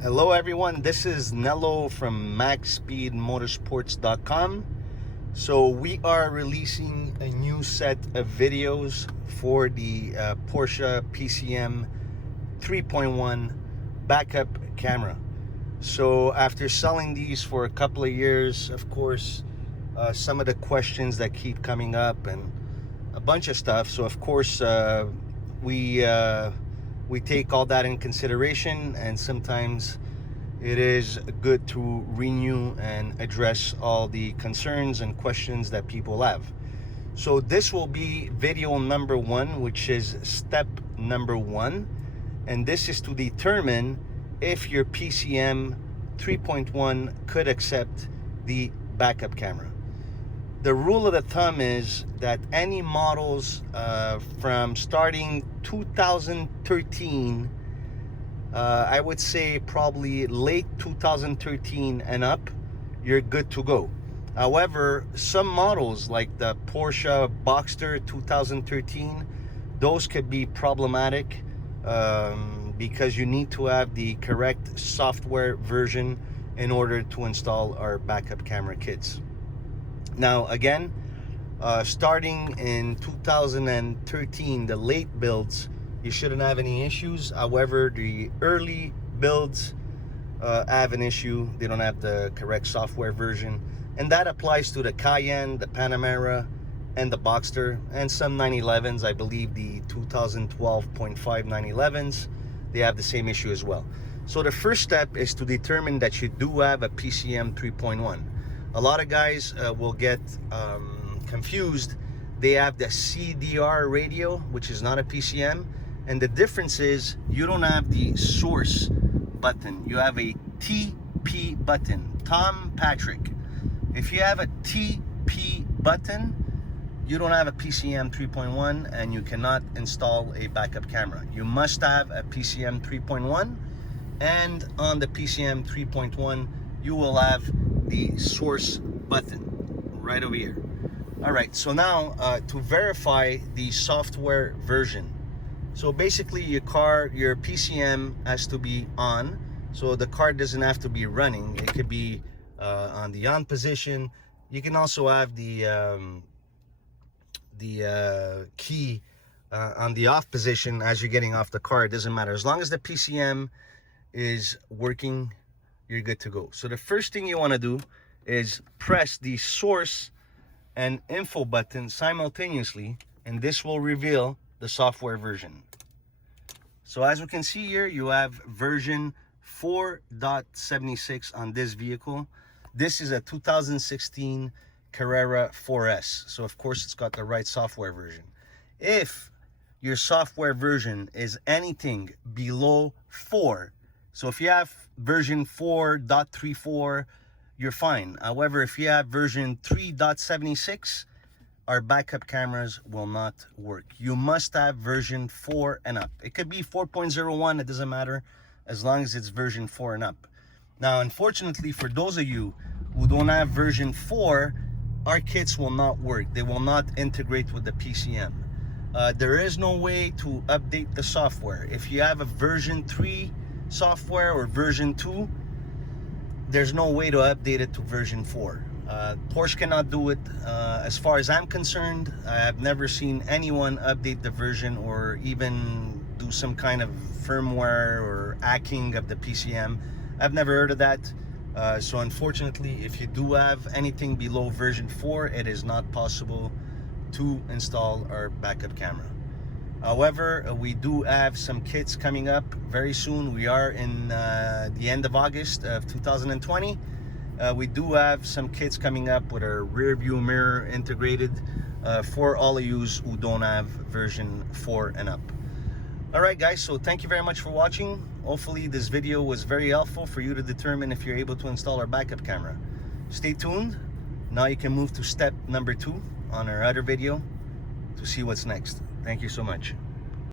Hello everyone, this is Nello from Maxspeed-Motorsports.com. So we are releasing a new set of videos for the Porsche PCM 3.1 backup camera. So after selling these for a couple of years, of course, some of the questions that keep coming up and a bunch of stuff. So of course, we take all that in consideration, and sometimes it is good to renew and address all the concerns and questions that people have. So this will be video number 1, which is step number 1, and this is to determine if your PCM 3.1 could accept the backup camera. The rule of the thumb is that any models from starting 2013, I would say probably late 2013 and up, you're good to go. However, some models like the Porsche Boxster 2013, those could be problematic because you need to have the correct software version in order to install our backup camera kits. Now again, starting in 2013, the late builds, you shouldn't have any issues. However, the early builds have an issue. They don't have the correct software version, and that applies to the Cayenne, the Panamera, and the Boxster, and some 911s. I believe the 2012.5 911s, they have the same issue as well. So the first step is to determine that you do have a PCM 3.1. A lot of guys will get confused. They have the CDR radio, which is not a PCM, and the difference is you don't have the source button. You have a TP button, Tom Patrick. If you have a TP button, you don't have a PCM 3.1, and you cannot install a backup camera. You must have a PCM 3.1, and on the PCM 3.1, you will have the source button right over here. All right, so now to verify the software version. So basically your PCM has to be on. So the car doesn't have to be running. It could be on the on position. You can also have the key on the off position as you're getting off the car. It doesn't matter. As long as the PCM is working, you're good to go. So the first thing you want to do is press the source and info button simultaneously, and this will reveal the software version. So as we can see here, you have version 4.76 on this vehicle. This is a 2016 Carrera 4S, so of course it's got the right software version. If your software version is anything below 4, so if you have version 4.34, you're fine. However, if you have version 3.76, our backup cameras will not work. You must have version 4 and up. It could be 4.01, it doesn't matter, as long as it's version 4 and up. Now, unfortunately, for those of you who don't have version 4, our kits will not work. They will not integrate with the PCM. There is no way to update the software. If you have a version 3 software or version 2, there's no way to update it to version 4. Porsche cannot do it. As far as I'm concerned, I have never seen anyone update the version or even do some kind of firmware or hacking of the PCM. I've never heard of that. So unfortunately, if you do have anything below version 4, it is not possible to install our backup camera. However, we do have some kits coming up very soon. We are in the end of August of 2020. We do have some kits coming up with our rear view mirror integrated for all of you who don't have version 4 and up. All right, guys, so thank you very much for watching. Hopefully this video was very helpful for you to determine if you're able to install our backup camera. Stay tuned. Now you can move to step number 2 on our other video to see what's next. Thank you so much.